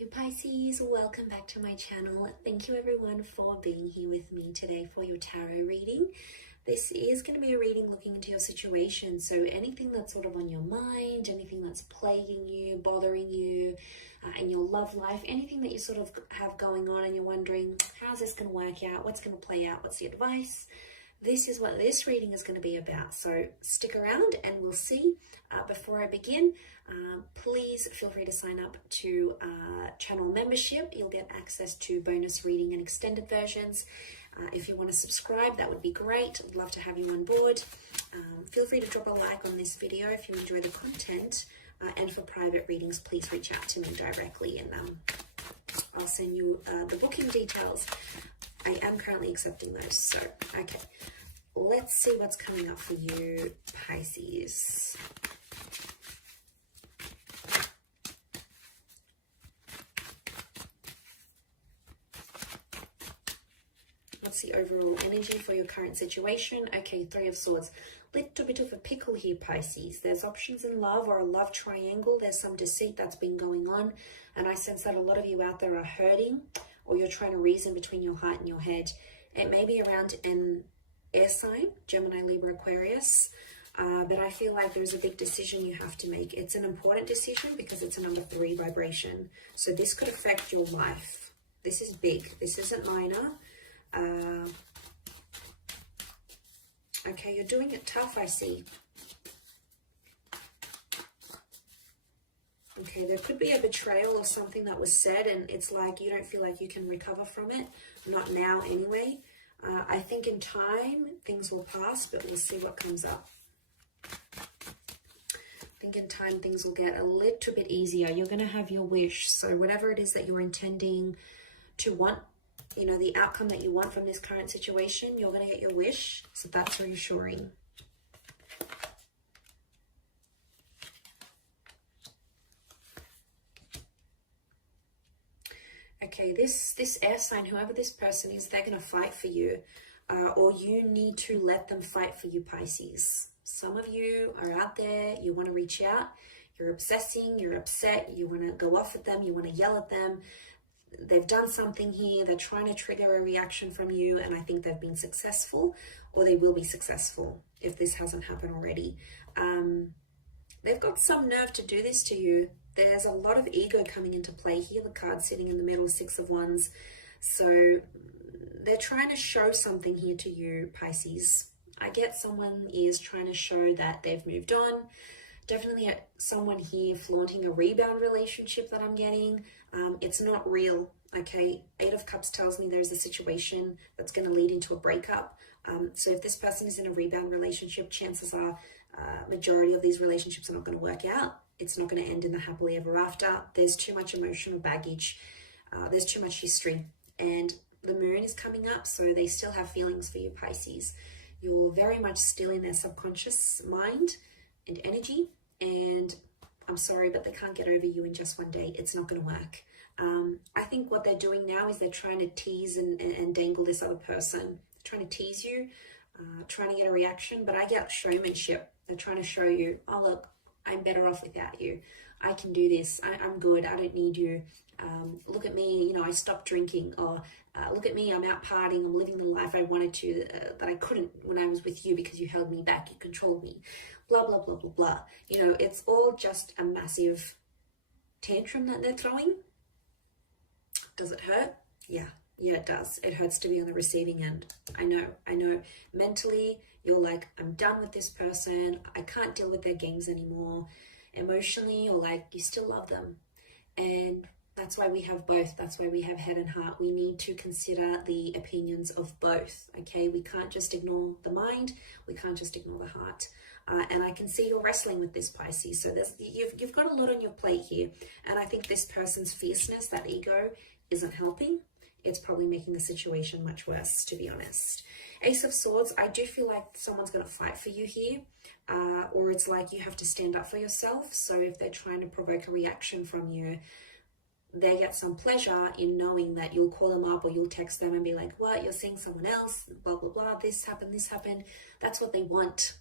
Hey Pisces, welcome back to my channel. Thank you everyone for being here with me today for your tarot reading. This is going to be a reading looking into your situation. So anything that's sort of on your mind, anything that's plaguing you, bothering you in your love life, anything that you sort of have going on and you're wondering, how's this going to work out? What's going to play out? What's the advice? This is what this reading is going to be about. So stick around and we'll see. Before I begin, please feel free to sign up to channel membership. You'll get access to bonus reading and extended versions. If you want to subscribe, that would be great. I'd love to have you on board. Feel free to drop a like on this video if you enjoy the content. And for private readings, please reach out to me directly and I'll send you the booking details. I am currently accepting those. So, okay, let's see what's coming up for you, Pisces. What's the overall energy for your current situation? Okay, Three of Swords. Little bit of a pickle here, Pisces. There's options in love or a love triangle. There's some deceit that's been going on. And I sense that a lot of you out there are hurting, or you're trying to reason between your heart and your head. It may be around an air sign, Gemini, Libra, Aquarius, but I feel like there's a big decision you have to make. It's an important decision because it's a number 3 vibration. So this could affect your life. This is big. This isn't minor. Okay, you're doing it tough, I see. Okay, there could be a betrayal or something that was said and it's like you don't feel like you can recover from it. Not now anyway. I think in time things will pass, but we'll see what comes up. I think in time things will get a little bit easier. You're going to have your wish. So whatever it is that you're intending to want, you know, the outcome that you want from this current situation, you're going to get your wish. So that's reassuring. Okay, this air sign, whoever this person is, they're going to fight for you, or you need to let them fight for you, Pisces. Some of you are out there, you want to reach out, you're obsessing, you're upset, you want to go off at them, you want to yell at them. They've done something here, they're trying to trigger a reaction from you, and I think they've been successful, or they will be successful if this hasn't happened already. They've got some nerve to do this to you. There's a lot of ego coming into play here. The card sitting in the middle, 6 of Wands. So they're trying to show something here to you, Pisces. I get someone is trying to show that they've moved on. Definitely someone here flaunting a rebound relationship that I'm getting. It's not real, okay? 8 of Cups tells me there's a situation that's going to lead into a breakup. So if this person is in a rebound relationship, chances are majority of these relationships are not going to work out. It's not going to end in the happily ever after. There's too much emotional baggage. There's too much history. And the moon is coming up, so they still have feelings for you, Pisces. You're very much still in their subconscious mind and energy. And I'm sorry, but they can't get over you in just one day. It's not going to work. I think what they're doing now is they're trying to tease and dangle this other person. They're trying to tease you, trying to get a reaction. But I get showmanship. They're trying to show you, oh, look, I'm better off without you. I can do this. I'm good. I don't need you. Look at me. You know, I stopped drinking. Or look at me. I'm out partying. I'm living the life I wanted to, that I couldn't when I was with you because you held me back. You controlled me. Blah, blah, blah, blah, blah. You know, it's all just a massive tantrum that they're throwing. Does it hurt? Yeah. Yeah, it does. It hurts to be on the receiving end. I know. Mentally, you're like, I'm done with this person. I can't deal with their games anymore. Emotionally, you're like, you still love them. And that's why we have both. That's why we have head and heart. We need to consider the opinions of both, okay? We can't just ignore the mind. We can't just ignore the heart. And I can see you're wrestling with this, Pisces. So you've got a lot on your plate here. And I think this person's fierceness, that ego, isn't helping. It's probably making the situation much worse, to be honest. Ace of Swords, I do feel like someone's going to fight for you here. Or it's like you have to stand up for yourself. So if they're trying to provoke a reaction from you, they get some pleasure in knowing that you'll call them up or you'll text them and be like, what, you're seeing someone else, blah, blah, blah, this happened, this happened. That's what they want.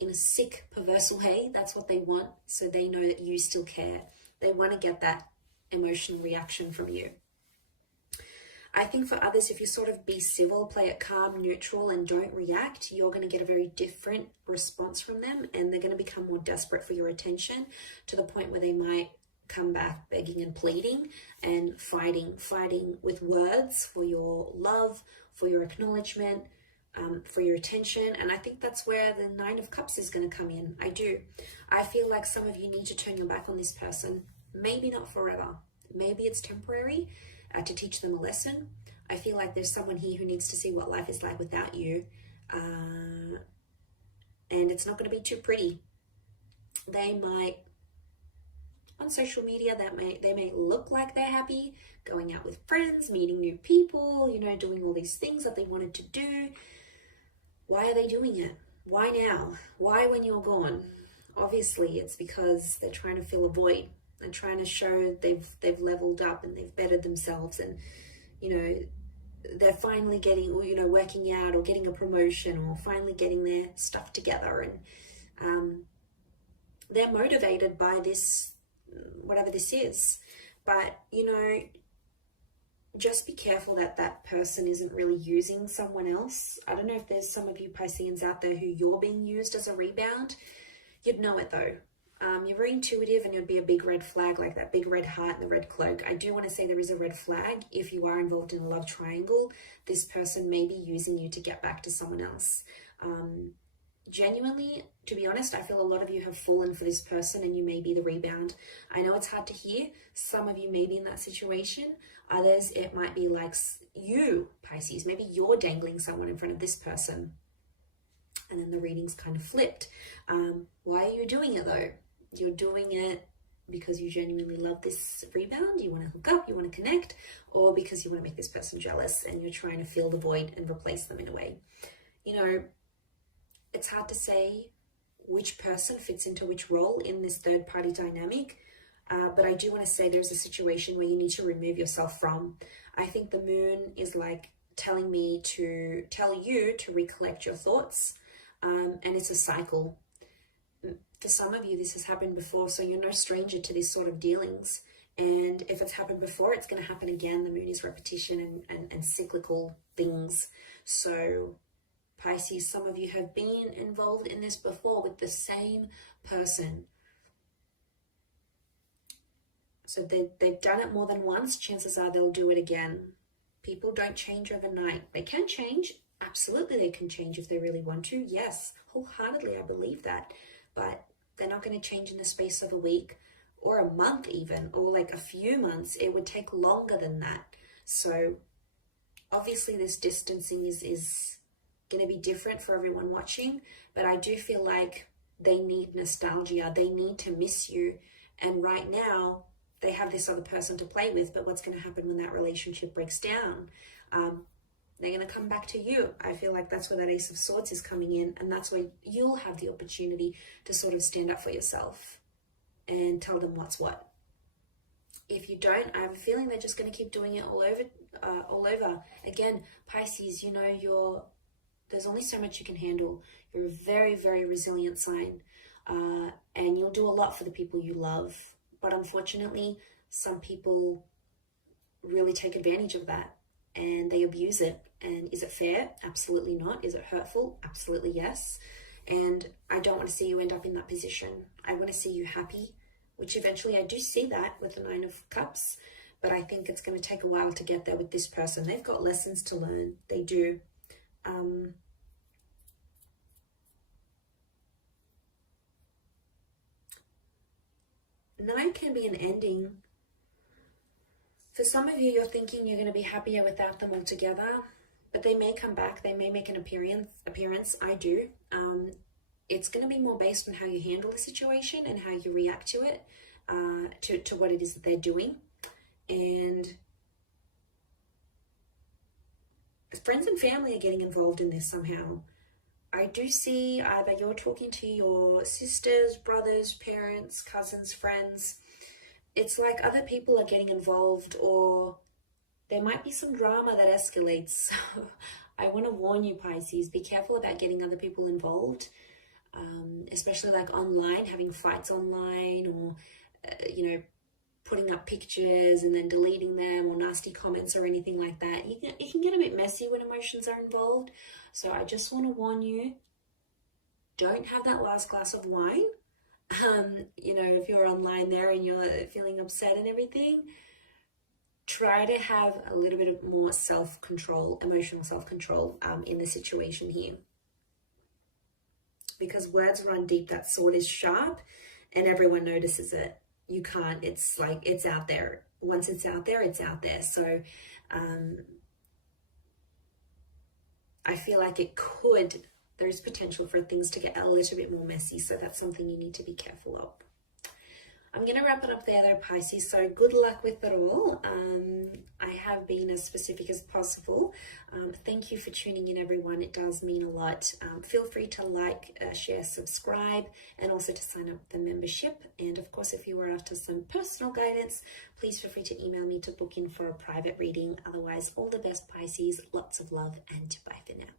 In a sick, perverse way, that's what they want. So they know that you still care. They want to get that emotional reaction from you. I think for others, if you sort of be civil, play it calm, neutral, and don't react, you're going to get a very different response from them, and they're going to become more desperate for your attention, to the point where they might come back begging and pleading and fighting with words for your love, for your acknowledgement, for your attention. And I think that's where the Nine of Cups is going to come in. I feel like some of you need to turn your back on this person. Maybe not forever. Maybe it's temporary, to teach them a lesson. I feel like there's someone here who needs to see what life is like without you. And it's not going to be too pretty. They might, on social media, they may look like they're happy, going out with friends, meeting new people, doing all these things that they wanted to do. Why are they doing it? Why now? Why when you're gone? Obviously, it's because they're trying to fill a void and trying to show they've leveled up and they've bettered themselves, and they're finally getting, working out or getting a promotion or finally getting their stuff together, and they're motivated by this, whatever this is. But just be careful that that person isn't really using someone else. I don't know if there's some of you Pisceans out there who you're being used as a rebound. You'd know it though. You're very intuitive, and you'd be a big red flag, like that big red heart and the red cloak. I do want to say there is a red flag. If you are involved in a love triangle, this person may be using you to get back to someone else. Genuinely, to be honest, I feel a lot of you have fallen for this person, and you may be the rebound. I know it's hard to hear. Some of you may be in that situation. Others, it might be like you, Pisces. Maybe you're dangling someone in front of this person, and then the reading's kind of flipped. Why are you doing it though? You're doing it because you genuinely love this rebound, you want to hook up, you want to connect, or because you want to make this person jealous and you're trying to fill the void and replace them in a way. It's hard to say which person fits into which role in this third party dynamic, but I do want to say there's a situation where you need to remove yourself from. I think the moon is like telling me to tell you to recollect your thoughts, and it's a cycle. For some of you, this has happened before, so you're no stranger to these sort of dealings. And if it's happened before, it's going to happen again. The moon is repetition and cyclical things. So Pisces, some of you have been involved in this before with the same person. So they've done it more than once. Chances are they'll do it again. People don't change overnight. They can change. Absolutely, they can change if they really want to. Yes, wholeheartedly, I believe that. But they're not going to change in the space of a week or a month even, or like a few months. It would take longer than that. So obviously this distancing is going to be different for everyone watching, but I do feel like they need nostalgia. They need to miss you. And right now they have this other person to play with, but what's going to happen when that relationship breaks down? They're going to come back to you. I feel like that's where that Ace of Swords is coming in, and that's where you'll have the opportunity to sort of stand up for yourself and tell them what's what. If you don't, I have a feeling they're just going to keep doing it all over. Again, Pisces, there's only so much you can handle. You're a very, very resilient sign, and you'll do a lot for the people you love. But unfortunately, some people really take advantage of that and they abuse it. And is it fair? Absolutely not. Is it hurtful? Absolutely yes. And I don't want to see you end up in that position. I want to see you happy, which eventually I do see that with the Nine of Cups, but I think it's going to take a while to get there with this person. They've got lessons to learn. They do. Nine can be an ending. For some of you, you're thinking you're going to be happier without them altogether, but they may come back. They may make an appearance. I do. It's going to be more based on how you handle the situation and how you react to it, to what it is that they're doing. And friends and family are getting involved in this somehow. I do see either you're talking to your sisters, brothers, parents, cousins, friends. It's like other people are getting involved, or there might be some drama that escalates. So I want to warn you, Pisces, be careful about getting other people involved, especially like online, having fights online, or, putting up pictures and then deleting them, or nasty comments or anything like that. It can get a bit messy when emotions are involved. So I just want to warn you, don't have that last glass of wine. You know, if you're online there and you're feeling upset and everything, try to have a little bit of more self-control, emotional self-control in the situation here. Because words run deep, that sword is sharp and everyone notices it. You can't, it's like, it's out there. Once it's out there, it's out there. So I feel like there's potential for things to get a little bit more messy. So that's something you need to be careful of. I'm going to wrap it up there though, Pisces. So good luck with it all. I have been as specific as possible. Thank you for tuning in, everyone. It does mean a lot. Feel free to like, share, subscribe, and also to sign up for the membership. And of course, if you are after some personal guidance, please feel free to email me to book in for a private reading. Otherwise, all the best, Pisces. Lots of love, and bye for now.